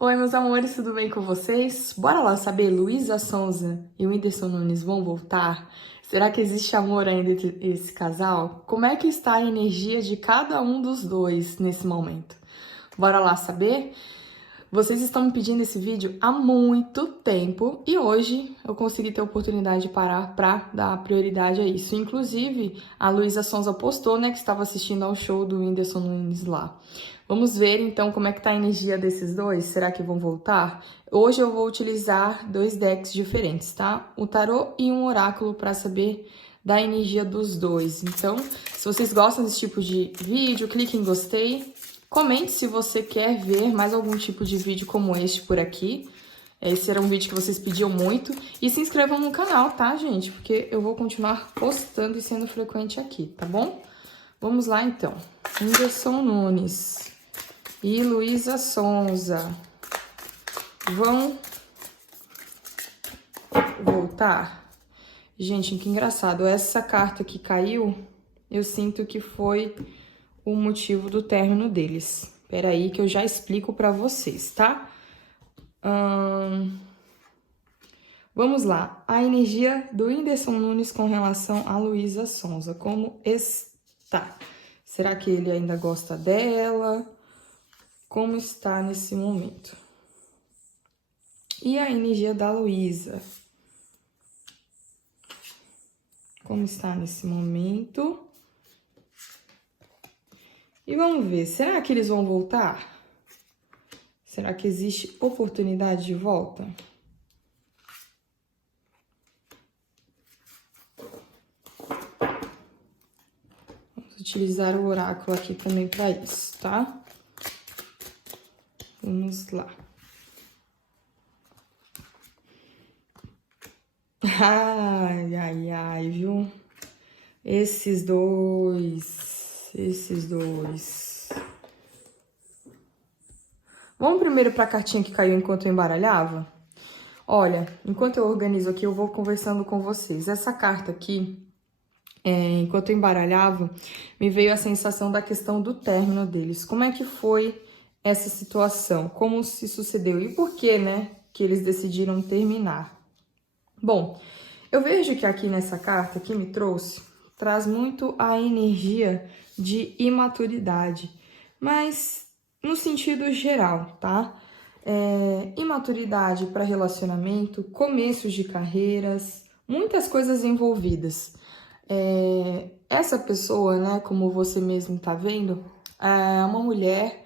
Oi, meus amores, tudo bem com vocês? Bora lá saber, Luísa Sonza e o Whindersson Nunes vão voltar? Será que existe amor ainda entre esse casal? Como é que está a energia de cada um dos dois nesse momento? Bora lá saber? Vocês estão me pedindo esse vídeo há muito tempo e hoje eu consegui ter a oportunidade de parar para dar prioridade a isso. Inclusive, a Luísa Sonza postou, né, que estava assistindo ao show do Whindersson Nunes lá. Vamos ver então como é que tá a energia desses dois. Será que vão voltar? Hoje eu vou utilizar dois decks diferentes, tá? O tarô e um oráculo para saber da energia dos dois. Então, se vocês gostam desse tipo de vídeo, clique em gostei. Comente se você quer ver mais algum tipo de vídeo como este por aqui. Esse era um vídeo que vocês pediam muito. E se inscrevam no canal, tá, gente? Porque eu vou continuar postando e sendo frequente aqui, tá bom? Vamos lá, então. Whindersson Nunes e Luísa Sonza vão voltar? Gente, que engraçado. Essa carta que caiu, eu sinto que foi o motivo do término deles. Espera aí que eu já explico pra vocês, tá? Vamos lá. A energia do Whindersson Nunes com relação a Luísa Sonza. Como está? Será que ele ainda gosta dela? Como está nesse momento? E a energia da Luísa? Como está nesse momento? E vamos ver, será que eles vão voltar? Será que existe oportunidade de volta? Vamos utilizar o oráculo aqui também para isso, tá? Vamos lá. Ai, ai, ai, viu? Esses dois. Vamos primeiro para a cartinha que caiu enquanto eu embaralhava? Olha, enquanto eu organizo aqui, eu vou conversando com vocês. Essa carta aqui, enquanto eu embaralhava, me veio a sensação da questão do término deles. Como é que foi essa situação? Como se sucedeu? E por que, né, que eles decidiram terminar? Bom, eu vejo que aqui nessa carta que me trouxe, traz muito a energia de imaturidade, mas no sentido geral, tá? Imaturidade para relacionamento, começos de carreiras, muitas coisas envolvidas. Essa pessoa, né, como você mesmo tá vendo, é uma mulher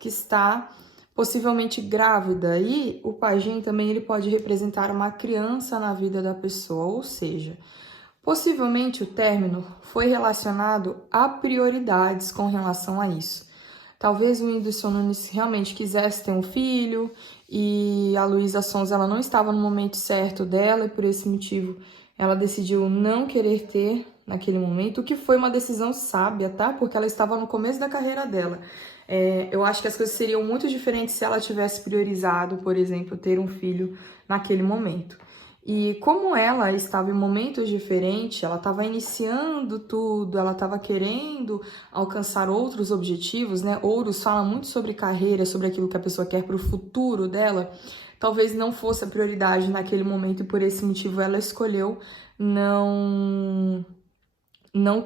que está possivelmente grávida, e o pajem também ele pode representar uma criança na vida da pessoa, ou seja, possivelmente o término foi relacionado a prioridades com relação a isso. Talvez o Whindersson Nunes realmente quisesse ter um filho e a Luísa Sonza ela não estava no momento certo dela e por esse motivo ela decidiu não querer ter naquele momento, o que foi uma decisão sábia, tá? Porque ela estava no começo da carreira dela. Eu acho que as coisas seriam muito diferentes se ela tivesse priorizado, por exemplo, ter um filho naquele momento. E como ela estava em momentos diferentes, ela estava iniciando tudo, ela estava querendo alcançar outros objetivos, né? Ouros fala muito sobre carreira, sobre aquilo que a pessoa quer para o futuro dela. Talvez não fosse a prioridade naquele momento e por esse motivo ela escolheu não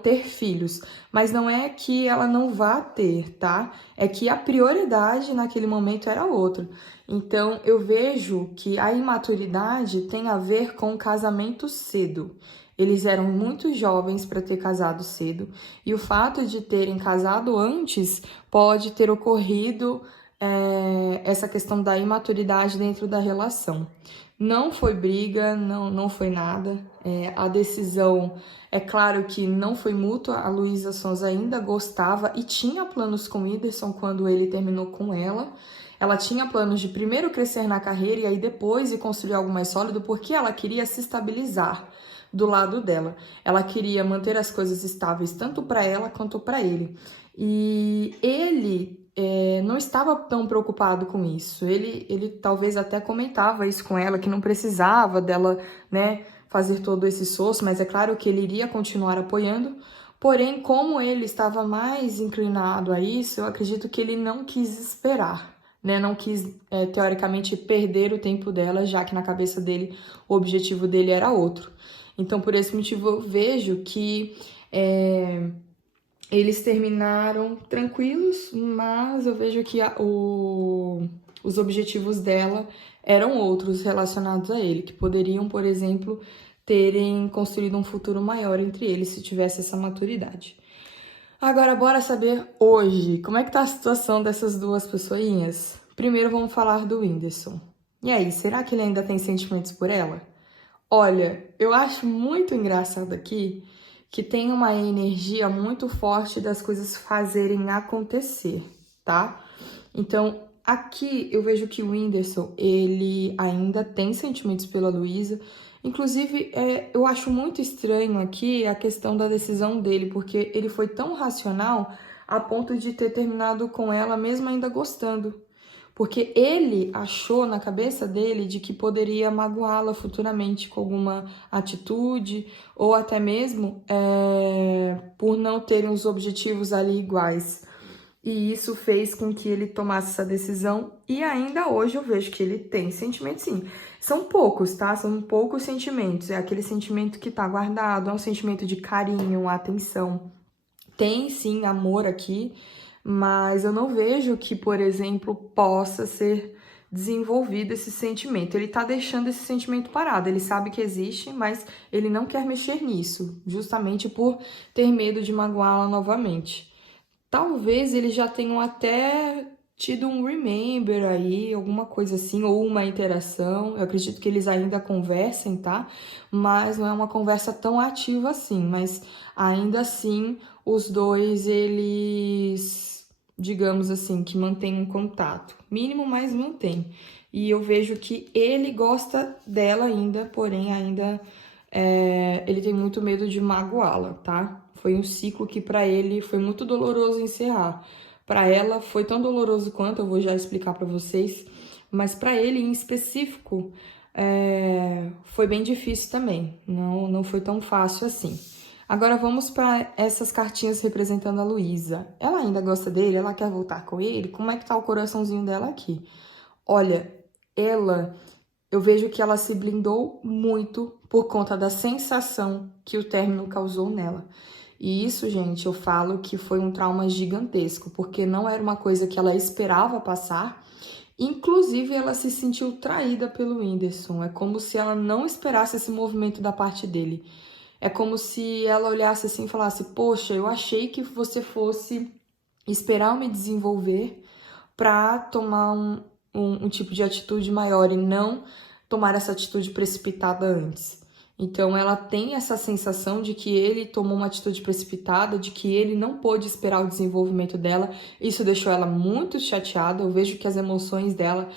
ter filhos, mas não é que ela não vá ter, tá? É que a prioridade naquele momento era outra. Então, eu vejo que a imaturidade tem a ver com casamento cedo. Eles eram muito jovens para ter casado cedo, e o fato de terem casado antes pode ter ocorrido essa questão da imaturidade dentro da relação. Não foi briga, não foi nada. A decisão, é claro que não foi mútua, a Luísa Sonza ainda gostava e tinha planos com o Whindersson quando ele terminou com ela. Ela tinha planos de primeiro crescer na carreira e aí depois ir construir algo mais sólido, porque ela queria se estabilizar do lado dela. Ela queria manter as coisas estáveis tanto para ela quanto para ele. E ele não estava tão preocupado com isso. Ele talvez até comentava isso com ela, que não precisava dela, né, fazer todo esse esforço, mas é claro que ele iria continuar apoiando. Porém, como ele estava mais inclinado a isso, eu acredito que ele não quis esperar, né? Não quis, teoricamente, perder o tempo dela, já que na cabeça dele o objetivo dele era outro. Então, por esse motivo, eu vejo que eles terminaram tranquilos, mas eu vejo que os objetivos dela eram outros relacionados a ele, que poderiam, por exemplo, terem construído um futuro maior entre eles se tivesse essa maturidade. Agora, bora saber hoje, como é que tá a situação dessas duas pessoinhas? Primeiro vamos falar do Whindersson. E aí, será que ele ainda tem sentimentos por ela? Olha, eu acho muito engraçado aqui que tem uma energia muito forte das coisas fazerem acontecer, tá? Então, aqui eu vejo que o Whindersson, ele ainda tem sentimentos pela Luísa. Inclusive, eu acho muito estranho aqui a questão da decisão dele, porque ele foi tão racional a ponto de ter terminado com ela mesmo ainda gostando. Porque ele achou na cabeça dele de que poderia magoá-la futuramente com alguma atitude ou até mesmo por não terem os objetivos ali iguais. E isso fez com que ele tomasse essa decisão e ainda hoje eu vejo que ele tem sentimentos sim. São poucos, tá? São poucos sentimentos. É aquele sentimento que tá guardado, é um sentimento de carinho, atenção. Tem sim amor aqui, mas eu não vejo que, por exemplo, possa ser desenvolvido esse sentimento. Ele tá deixando esse sentimento parado, ele sabe que existe, mas ele não quer mexer nisso, justamente por ter medo de magoá-la novamente. Talvez eles já tenham até tido um remember aí, alguma coisa assim, ou uma interação. Eu acredito que eles ainda conversem, tá? Mas não é uma conversa tão ativa assim. Mas ainda assim, os dois, eles, digamos assim, que mantêm um contato. Mínimo, mas mantém. E eu vejo que ele gosta dela ainda, porém ainda ele tem muito medo de magoá-la, tá? Foi um ciclo que para ele foi muito doloroso encerrar. Para ela foi tão doloroso quanto, eu vou já explicar para vocês, mas para ele em específico foi bem difícil também. Não foi tão fácil assim. Agora vamos para essas cartinhas representando a Luísa. Ela ainda gosta dele? Ela quer voltar com ele? Como é que tá o coraçãozinho dela aqui? Olha, eu vejo que ela se blindou muito por conta da sensação que o término causou nela. E isso, gente, eu falo que foi um trauma gigantesco, porque não era uma coisa que ela esperava passar. Inclusive, ela se sentiu traída pelo Whindersson. É como se ela não esperasse esse movimento da parte dele. É como se ela olhasse assim e falasse: poxa, eu achei que você fosse esperar eu me desenvolver para tomar um tipo de atitude maior e não tomar essa atitude precipitada antes. Então ela tem essa sensação de que ele tomou uma atitude precipitada, de que ele não pôde esperar o desenvolvimento dela. Isso deixou ela muito chateada. Eu vejo que as emoções dela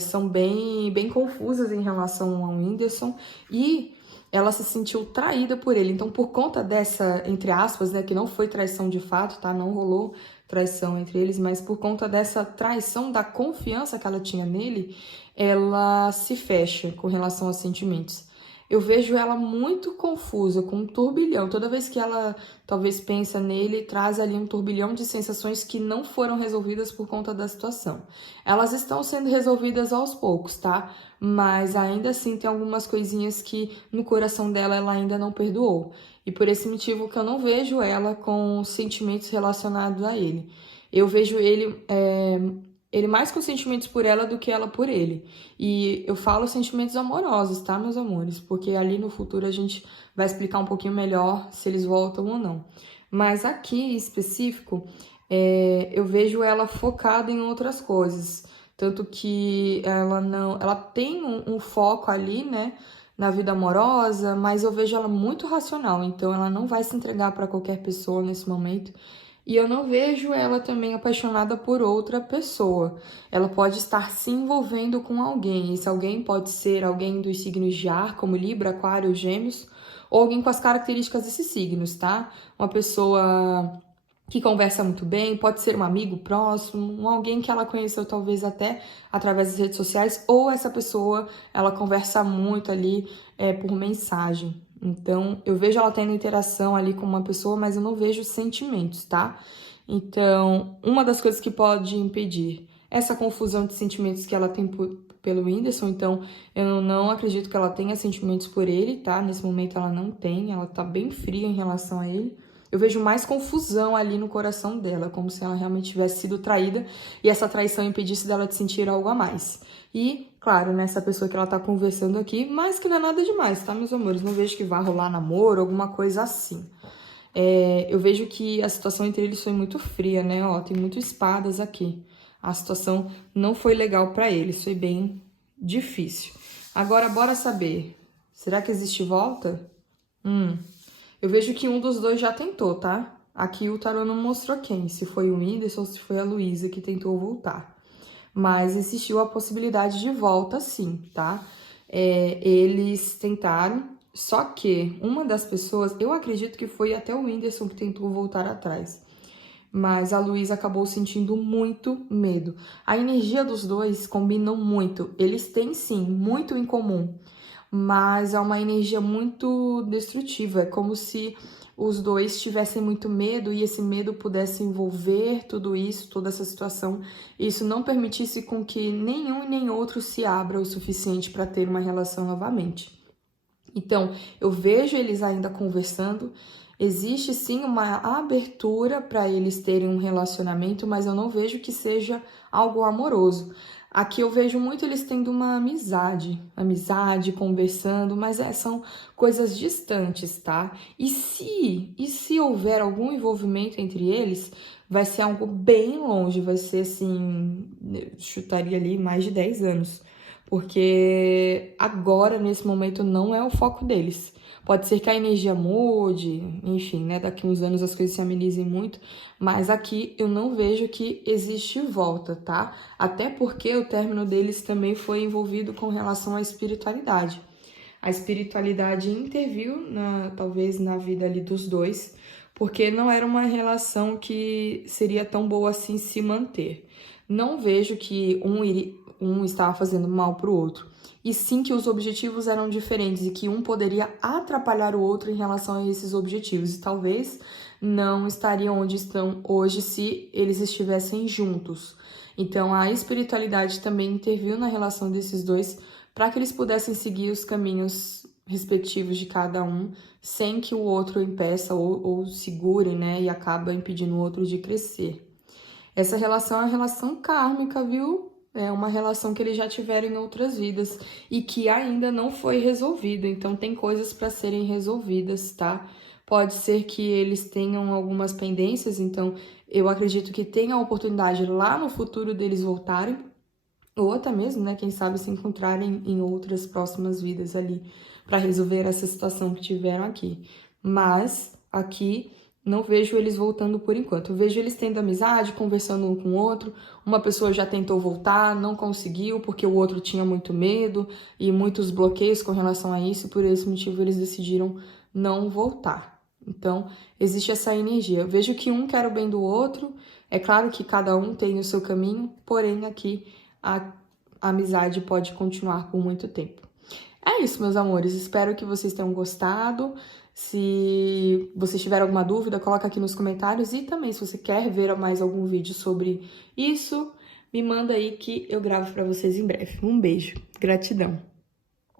são bem confusas em relação ao Whindersson e ela se sentiu traída por ele. Então, por conta dessa, entre aspas, né, que não foi traição de fato, tá? Não rolou traição entre eles, mas por conta dessa traição da confiança que ela tinha nele, ela se fecha com relação aos sentimentos. Eu vejo ela muito confusa, com um turbilhão. Toda vez que ela talvez pensa nele, traz ali um turbilhão de sensações que não foram resolvidas por conta da situação. Elas estão sendo resolvidas aos poucos, tá? Mas ainda assim tem algumas coisinhas que no coração dela ela ainda não perdoou. E por esse motivo que eu não vejo ela com sentimentos relacionados a ele. Eu vejo ele mais com sentimentos por ela do que ela por ele. E eu falo sentimentos amorosos, tá, meus amores? Porque ali no futuro a gente vai explicar um pouquinho melhor se eles voltam ou não. Mas aqui em específico, eu vejo ela focada em outras coisas. Tanto que ela tem um foco ali, né, na vida amorosa, mas eu vejo ela muito racional. Então ela não vai se entregar para qualquer pessoa nesse momento. E eu não vejo ela também apaixonada por outra pessoa. Ela pode estar se envolvendo com alguém. Esse alguém pode ser alguém dos signos de ar, como Libra, Aquário, Gêmeos, ou alguém com as características desses signos, tá? Uma pessoa que conversa muito bem, pode ser um amigo próximo, alguém que ela conheceu talvez até através das redes sociais, ou essa pessoa, ela conversa muito ali por mensagem. Então, eu vejo ela tendo interação ali com uma pessoa, mas eu não vejo sentimentos, tá? Então, uma das coisas que pode impedir essa confusão de sentimentos que ela tem pelo Whindersson, então eu não acredito que ela tenha sentimentos por ele, tá? Nesse momento ela não tem, ela tá bem fria em relação a ele. Eu vejo mais confusão ali no coração dela, como se ela realmente tivesse sido traída e essa traição impedisse dela de sentir algo a mais. E, claro, né, essa pessoa que ela tá conversando aqui, mas que não é nada demais, tá, meus amores? Não vejo que vá rolar namoro, alguma coisa assim. Eu vejo que a situação entre eles foi muito fria, né? Ó, tem muito espadas aqui. A situação não foi legal pra eles, foi bem difícil. Agora, bora saber. Será que existe volta? Eu vejo que um dos dois já tentou, tá? Aqui o tarô não mostrou quem, se foi o Whindersson ou se foi a Luísa que tentou voltar. Mas existiu a possibilidade de volta, sim, tá? Eles tentaram, só que uma das pessoas, eu acredito que foi até o Whindersson que tentou voltar atrás. Mas a Luísa acabou sentindo muito medo. A energia dos dois combinam muito. Eles têm, sim, muito em comum. Mas é uma energia muito destrutiva. É como se os dois tivessem muito medo e esse medo pudesse envolver tudo isso, toda essa situação. E isso não permitisse com que nenhum e nem outro se abra o suficiente para ter uma relação novamente. Então, eu vejo eles ainda conversando. Existe sim uma abertura para eles terem um relacionamento, mas eu não vejo que seja algo amoroso. Aqui eu vejo muito eles tendo uma amizade, conversando, mas são coisas distantes, tá? E se houver algum envolvimento entre eles, vai ser algo bem longe, vai ser assim, eu chutaria ali mais de 10 anos. Porque agora, nesse momento, não é o foco deles. Pode ser que a energia mude, enfim, né? Daqui uns anos as coisas se amenizem muito, mas aqui eu não vejo que existe volta, tá? Até porque o término deles também foi envolvido com relação à espiritualidade. A espiritualidade interviu, talvez, na vida ali dos dois, porque não era uma relação que seria tão boa assim se manter. Não vejo que um estava fazendo mal para o outro, e sim que os objetivos eram diferentes e que um poderia atrapalhar o outro em relação a esses objetivos, e talvez não estariam onde estão hoje se eles estivessem juntos. Então a espiritualidade também interviu na relação desses dois para que eles pudessem seguir os caminhos respectivos de cada um, sem que o outro impeça ou segure, né, e acaba impedindo o outro de crescer. Essa relação é uma relação kármica, viu? É uma relação que eles já tiveram em outras vidas e que ainda não foi resolvida. Então tem coisas para serem resolvidas, tá? Pode ser que eles tenham algumas pendências, então eu acredito que tenha a oportunidade lá no futuro deles voltarem, ou até mesmo, né, quem sabe se encontrarem em outras próximas vidas ali para resolver essa situação que tiveram aqui. Mas aqui não vejo eles voltando por enquanto. Eu vejo eles tendo amizade, conversando um com o outro. Uma pessoa já tentou voltar, não conseguiu, porque o outro tinha muito medo e muitos bloqueios com relação a isso, e por esse motivo eles decidiram não voltar. Então, existe essa energia. Eu vejo que um quer o bem do outro. É claro que cada um tem o seu caminho, porém aqui a amizade pode continuar por muito tempo. É isso, meus amores. Espero que vocês tenham gostado. Se vocês tiverem alguma dúvida, coloca aqui nos comentários. E também, se você quer ver mais algum vídeo sobre isso, me manda aí que eu gravo para vocês em breve. Um beijo. Gratidão.